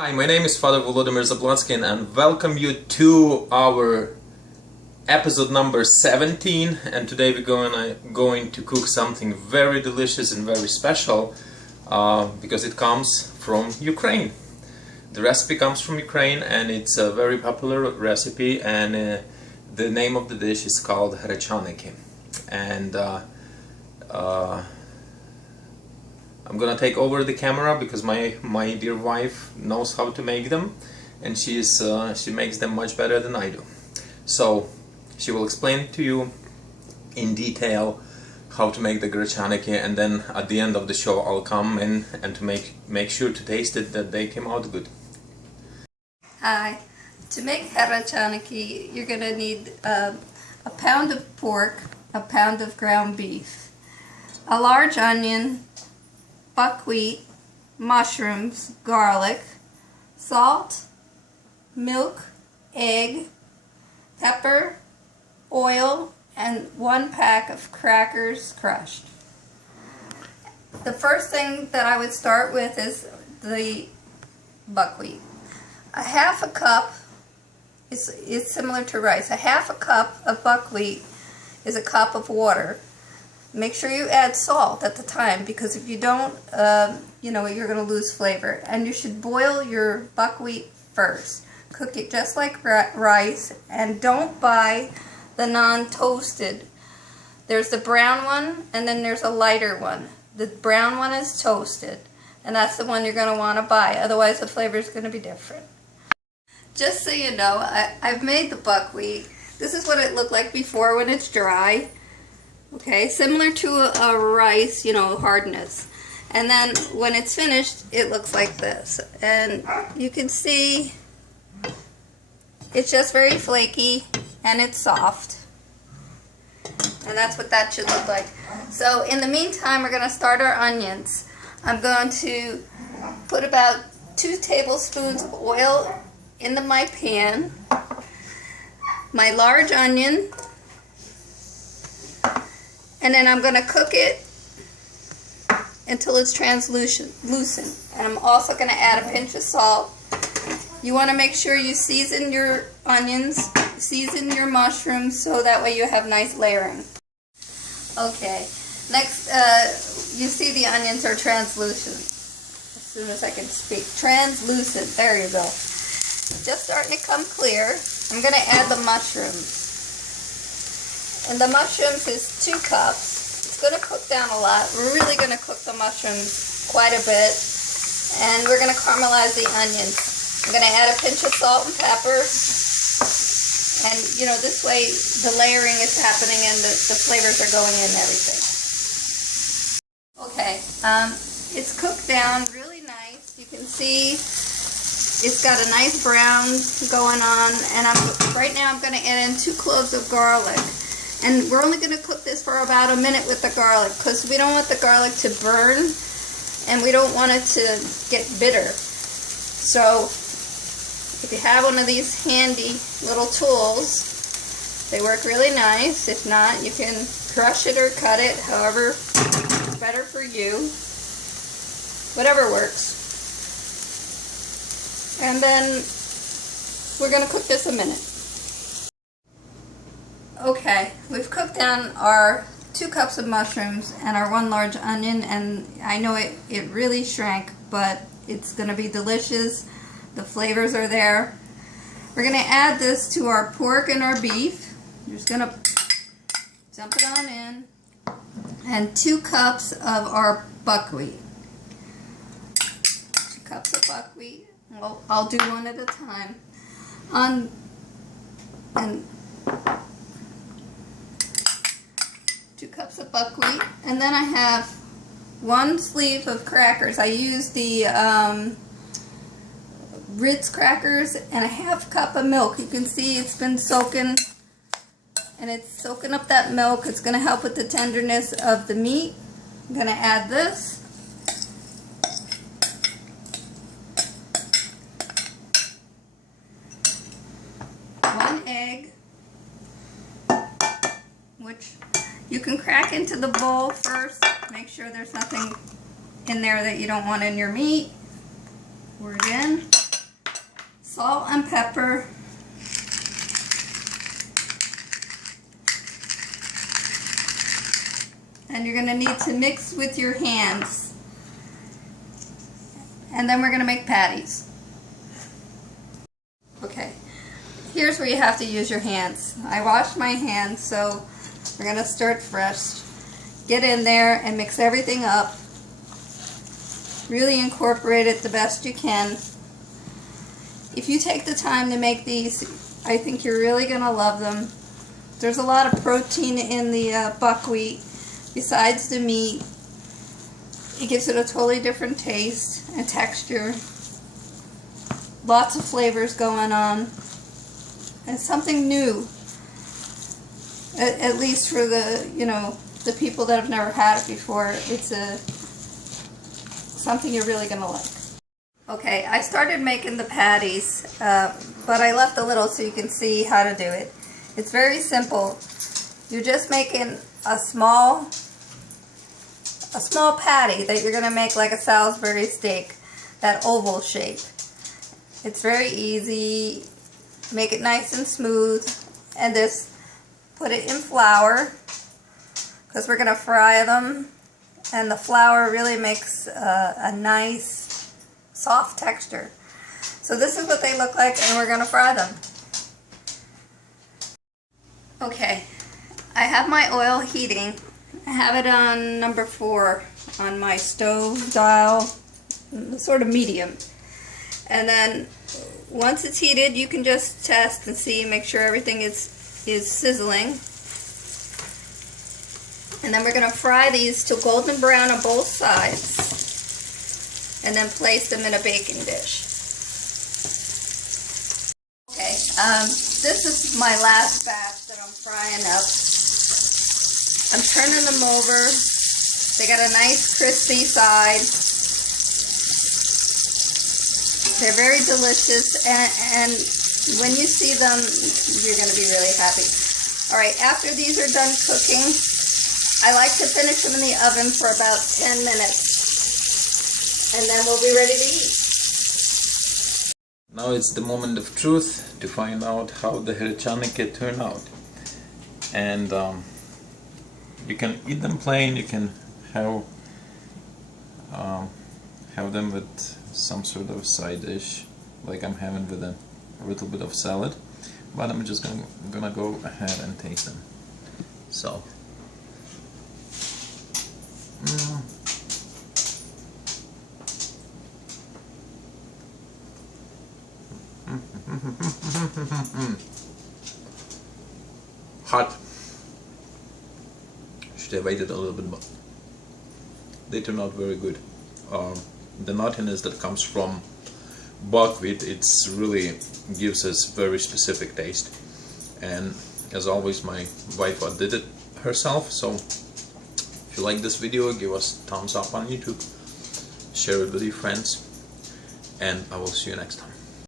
Hi, my name is Father Volodymyr Zablotsky and welcome you to our episode number 17, and today we're going to cook something very delicious and very special because it comes from Ukraine. The recipe comes from Ukraine and it's a very popular recipe, and the name of the dish is called grechaniki. And I'm gonna take over the camera because my dear wife knows how to make them, and she makes them much better than I do. So she will explain to you in detail how to make the grechaniki, and then at the end of the show I'll come in and to make sure to taste it that they came out good. Hi. To make grechaniki, you're gonna need a pound of pork, a pound of ground beef, a large onion, buckwheat, mushrooms, garlic, salt, milk, egg, pepper, oil, and 1 pack of crackers crushed. The first thing that I would start with is the buckwheat. A half a cup is similar to rice. A half a cup of buckwheat is a cup of water. Make sure you add salt at the time, because if you don't, you're going to lose flavor. And you should boil your buckwheat first. Cook it just like rice, and don't buy the non-toasted. There's the brown one, and then there's a lighter one. The brown one is toasted, and that's the one you're going to want to buy. Otherwise, the flavor is going to be different. Just so you know, I've made the buckwheat. This is what it looked like before when it's dry. Okay, similar to a rice, hardness. And then when it's finished, it looks like this. And you can see it's just very flaky and it's soft. And that's what that should look like. So in the meantime, we're going to start our onions. I'm going to put about 2 tablespoons of oil in my pan. My large onion. And then I'm going to cook it until it's translucent. And I'm also going to add a pinch of salt. You want to make sure you season your onions, season your mushrooms, so that way you have nice layering. Okay, next you see the onions are translucent. As soon as I can speak. Translucent, there you go. Just starting to come clear. I'm going to add the mushrooms. And the mushrooms is 2 cups. It's going to cook down a lot. We're really going to cook the mushrooms quite a bit. And we're going to caramelize the onions. I'm going to add a pinch of salt and pepper. And, this way the layering is happening and the flavors are going in and everything. Okay, it's cooked down really nice. You can see it's got a nice brown going on. And right now I'm going to add in 2 cloves of garlic. And we're only going to cook this for about a minute with the garlic, because we don't want the garlic to burn and we don't want it to get bitter. So if you have one of these handy little tools, they work really nice. If not, you can crush it or cut it, however is better for you. Whatever works. And then we're going to cook this a minute. Okay, we've cooked down our 2 cups of mushrooms and our 1 large onion, and I know it really shrank, but it's going to be delicious. The flavors are there. We're going to add this to our pork and our beef. We're just going to dump it on in. And 2 cups of our buckwheat. 2 cups of buckwheat. Well, I'll do one at a time. And 2 cups of buckwheat, and then I have 1 sleeve of crackers. I use the Ritz crackers, and a half cup of milk. You can see it's been soaking, and it's soaking up that milk. It's going to help with the tenderness of the meat. I'm going to add this. One egg, which you can crack into the bowl first. Make sure there's nothing in there that you don't want in your meat. Pour it in. salt and pepper. And you're going to need to mix with your hands. And then we're going to make patties. Okay, here's where you have to use your hands. I washed my hands, so we're going to start fresh. Get in there and mix everything up. Really incorporate it the best you can. If you take the time to make these, I think you're really going to love them. There's a lot of protein in the buckwheat besides the meat. It gives it a totally different taste and texture. Lots of flavors going on. And something new. At least for the, the people that have never had it before. It's something you're really going to like. Okay, I started making the patties, but I left a little so you can see how to do it. It's very simple. You're just making a small patty that you're going to make like a Salisbury steak, that oval shape. It's very easy. Make it nice and smooth, and just put it in flour because we're going to fry them, and the flour really makes a nice soft texture. So this is what they look like, and we're going to fry them. Okay, I have my oil heating. I have it on number 4 on my stove dial, sort of medium. And then once it's heated, you can just test and see, make sure everything is sizzling. And then we're going to fry these to golden brown on both sides, and then place them in a baking dish. Okay, this is my last batch that I'm frying up. I'm turning them over. They got a nice crispy side. They're very delicious, and when you see them, you're going to be really happy. Alright, after these are done cooking, I like to finish them in the oven for about 10 minutes, and then we'll be ready to eat. Now it's the moment of truth to find out how the Hryčaniki turn out. And you can eat them plain, you can have them with some sort of side dish, like I'm having with a little bit of salad, but I'm just gonna go ahead and taste them. So hot. Should have waited a little bit more. They turn out very good. The nuttiness that comes from buckwheat, it's really gives us very specific taste. And as always, my wife did it herself. So if you like this video, give us a thumbs up on YouTube, share it with your friends, and I will see you next time.